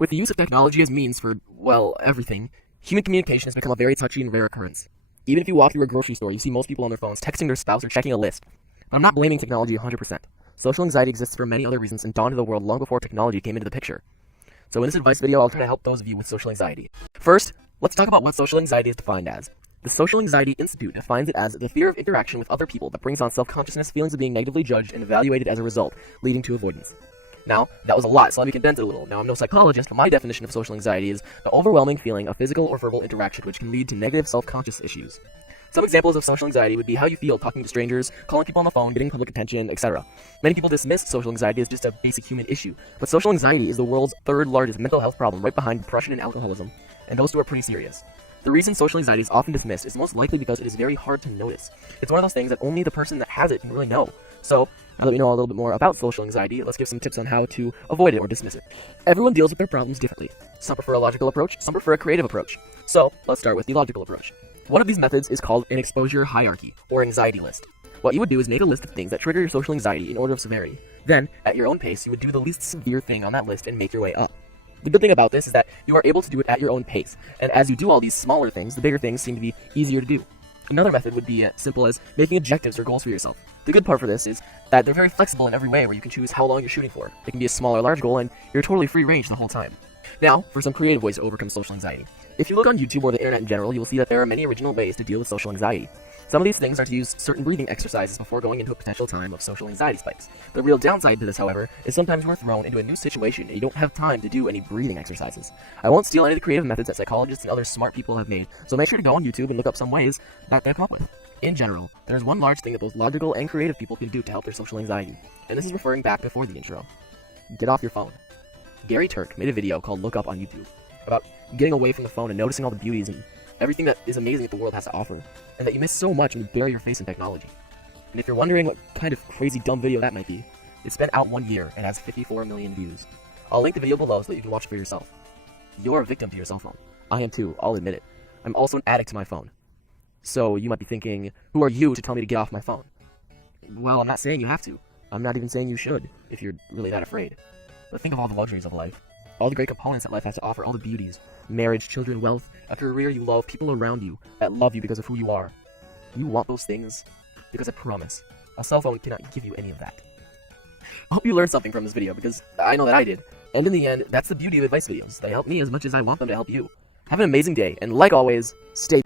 With the use of technology as means for, well, everything, human communication has become a very touchy and rare occurrence. Even if you walk through a grocery store, you see most people on their phones texting their spouse or checking a list. But I'm not blaming technology 100%. Social anxiety exists for many other reasons and dawned into the world long before technology came into the picture. So in this advice video, I'll try to help those of you with social anxiety. First, let's talk about what social anxiety is defined as. The Social Anxiety Institute defines it as the fear of interaction with other people that brings on self-consciousness, feelings of being negatively judged and evaluated as a result, leading to avoidance. Now, that was a lot, so let me condense it a little. Now, I'm no psychologist, but my definition of social anxiety is the overwhelming feeling of physical or verbal interaction which can lead to negative self-conscious issues. Some examples of social anxiety would be how you feel talking to strangers, calling people on the phone, getting public attention, etc. Many people dismiss social anxiety as just a basic human issue, but social anxiety is the world's third largest mental health problem right behind depression and alcoholism, and those two are pretty serious. The reason social anxiety is often dismissed is most likely because it is very hard to notice. It's one of those things that only the person that has it can really know. So, now that we know a little bit more about social anxiety, let's give some tips on how to avoid it or dismiss it. Everyone deals with their problems differently. Some prefer a logical approach, some prefer a creative approach. So, let's start with the logical approach. One of these methods is called an exposure hierarchy, or anxiety list. What you would do is make a list of things that trigger your social anxiety in order of severity. Then, at your own pace, you would do the least severe thing on that list and make your way up. The good thing about this is that you are able to do it at your own pace, and as you do all these smaller things, the bigger things seem to be easier to do. Another method would be as simple as making objectives or goals for yourself. The good part for this is that they're very flexible in every way where you can choose how long you're shooting for. It can be a small or large goal, and you're totally free range the whole time. Now, for some creative ways to overcome social anxiety. If you look on YouTube or the internet in general, you will see that there are many original ways to deal with social anxiety. Some of these things are to use certain breathing exercises before going into a potential time of social anxiety spikes. The real downside to this, however, is sometimes we're thrown into a new situation and you don't have time to do any breathing exercises. I won't steal any of the creative methods that psychologists and other smart people have made, so make sure to go on YouTube and look up some ways that they've come up with. In general, there's one large thing that both logical and creative people can do to help their social anxiety, and this is referring back before the intro. Get off your phone. Gary Turk made a video called Look Up on YouTube about getting away from the phone and noticing all the beauties and everything that is amazing that the world has to offer, and that you miss so much when you bury your face in technology. And if you're wondering what kind of crazy dumb video that might be, it's been out 1 year and has 54 million views. I'll link the video below so that you can watch it for yourself. You're a victim to your cell phone. I am too, I'll admit it. I'm also an addict to my phone. So you might be thinking, who are you to tell me to get off my phone? Well, I'm not saying you have to. I'm not even saying you should, if you're really that afraid. But think of all the luxuries of life. All the great components that life has to offer, all the beauties. Marriage, children, wealth, a career you love, people around you that love you because of who you are. You want those things? Because I promise, a cell phone cannot give you any of that. I hope you learned something from this video, because I know that I did. And in the end, that's the beauty of advice videos. They help me as much as I want them to help you. Have an amazing day, and like always, stay...